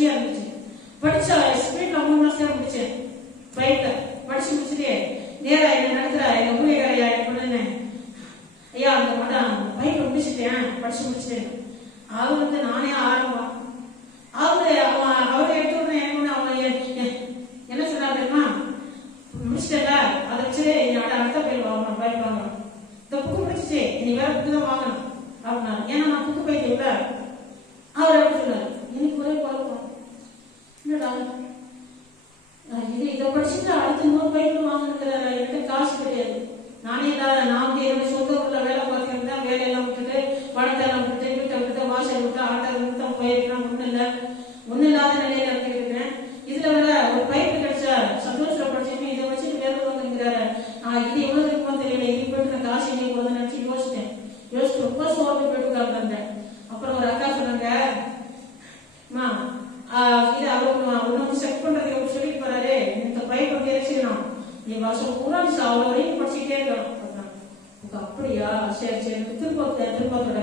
மகிழ்ச்சியா இருந்துச்சு படிச்சா ஸ்பீட்ல மூணு மாசம் முடிச்சேன் பைக்ல படிச்சு முடிச்சுட்டு நேரா என்ன நடத்துறா எங்க ஊழியரையா என் பொண்ணு ஐயா அந்த மடம் பைக்ல முடிச்சுட்டேன் படிச்சு முடிச்சுட்டேன். அவர் வந்து நானே ஆரம்பம். அவரு அவன் அவரை எடுத்து உடனே என்ன அவன் என்ன சொன்னா தெரியுமா? முடிச்சிட்டல அதை வச்சு என்னோட அடுத்த பைக் வாங்கணும் பைக் வாங்கணும். இந்த புக்கு முடிச்சிச்சு நீ வேற புக்கு தான் வாங்கணும். அப்படின்னா ஏன்னா நான் புக்கு பைக் இல்லை அவர் எப்படி சொன்னார்? நானே இல்லாத நான் வந்து என்னுடைய சொந்த ஊர்ல வேலை பார்த்துருந்தா வேலையெல்லாம் விட்டுட்டு பணத்தெல்லாம் விட்டு வீட்டை விட்டு வாசல் விட்டு ஆட்டை விட்டு போயிருக்கேன் ஒன்றும் இல்லை ஒன்றும் இல்லாத நிலையில நடத்திட்டு இருக்கேன். இதுல வேற ஒரு பைப்பு கிடைச்ச சந்தோஷப்படுச்சுமே இதை வச்சு வேலை வந்துருக்கிறாரு. நான் இது எவ்வளவு இருக்குமோ தெரியல. இது போட்டு நான் காசு எங்கே போகுதுன்னு நினைச்சு யோசிச்சேன் யோசிச்சு ரொம்ப சோர்ந்து போயிட்டு உட்கார்ந்துருந்தேன் அப்புறம் ஒரு அக்கா சொன்னாங்க மா இது அவர் ஒன்று செக் பண்றதுக்கு சொல்லி போறாரு. இந்த பைப்பை கிடைச்சிடணும் நீ வருஷம் பூரா நீ அவ்வளோ வரையும் கேட்கணும். அப்படியா? சரி சரி. திருப்பத்தை திருப்பத்தோட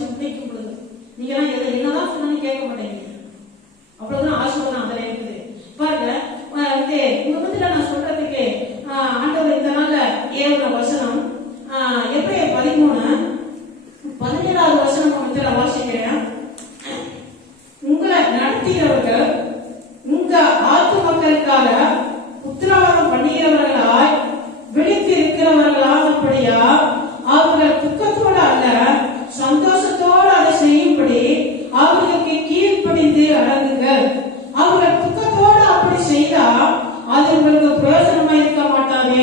வச்சு உண்மைக்கும் பொழுது நீங்க எல்லாம் என்னதான் சொன்னு கேட்க மாட்டேங்குது அவ்வளவுதான் ஆசீர்வாதம் அதுல இருக்குது. பாருங்க வந்து குடும்பத்துல நான் சொல்றதுக்கு ஆண்டவர் இந்த நாள்ல ஏவுன வசனம் எப்படி பதிமூணு பதினேழாவது வசனம் இதில் வாசிக்கிறேன். உங்களை நடத்தியவர்கள் உங்களுக்கு பிரயோஜனமா இருக்க மாட்டாது.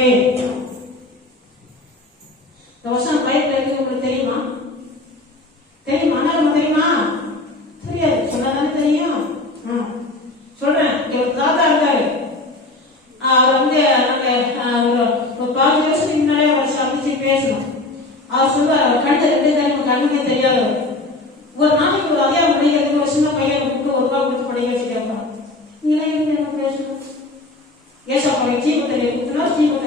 இந்த வருஷம் பயிர் இருக்கு உங்களுக்கு தெரியுமா? தெரியுமா? நம்ம தெரியுமா? தெரியாது. சொன்னாதானே தெரியும். சொல்றேன். எங்க தாத்தா இருக்காரு அவர் வந்து நாங்க ஒரு பாஞ்சு வருஷத்துக்கு முன்னாடியே அவர் சந்திச்சு பேசணும் அவர் சொல்றாரு கண்டு ரெண்டு தான் கண்ணுக்கே தெரியாது. ஒரு நாளைக்கு ஒரு அதிகாரம் படிக்கிறதுக்கு ஒரு சின்ன பையன் கூப்பிட்டு ஒரு ரூபா கொடுத்து படிக்க வச்சு நீங்க coletivo, da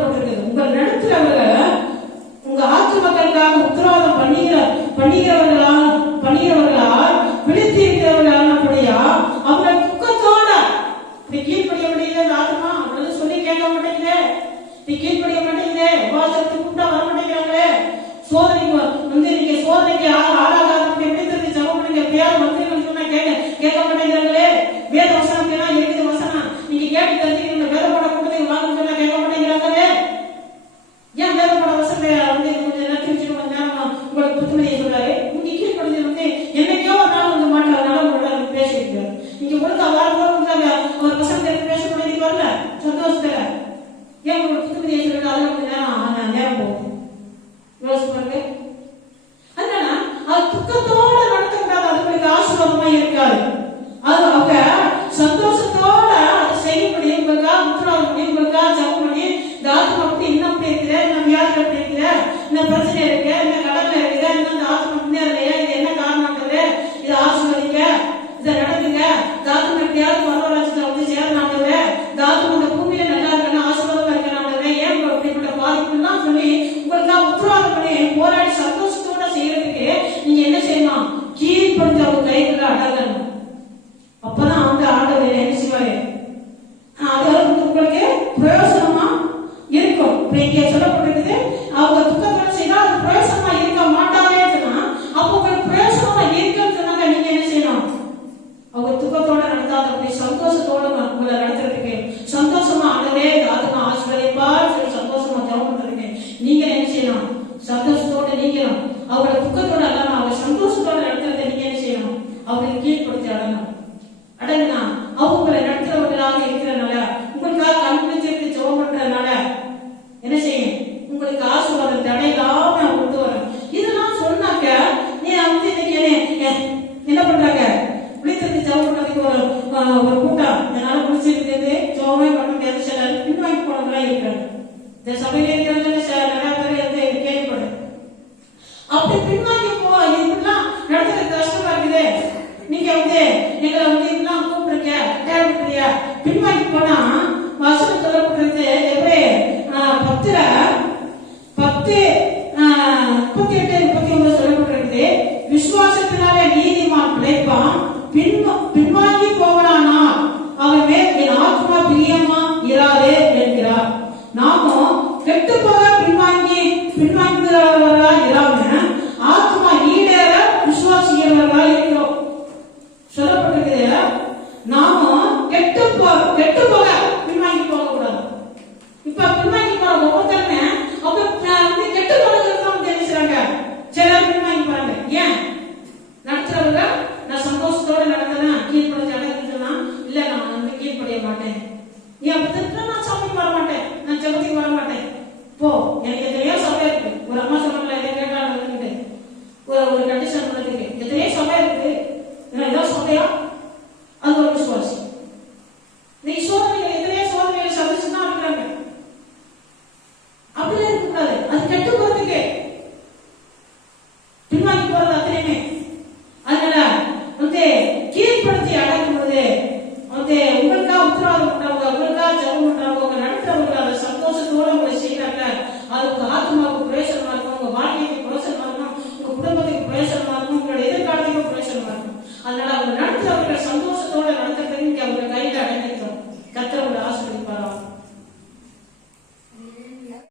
சொல்லப்பட்டிருக்கிறது உங்கள் நினைக்கிறவங்களை உங்க ஆத்து மக்களுக்காக உத்தரவாதம் பண்ணிக்கிற பண்ணிக்கிறவங்களா 있는 나라 ஒரு கூட்டம் இதனால குடிச்சிருக்கிறது சோர்வை மட்டும் பேச சிலர் பின்வாங்கி போனவங்களா இருக்கிறாங்க இந்த சபையிலே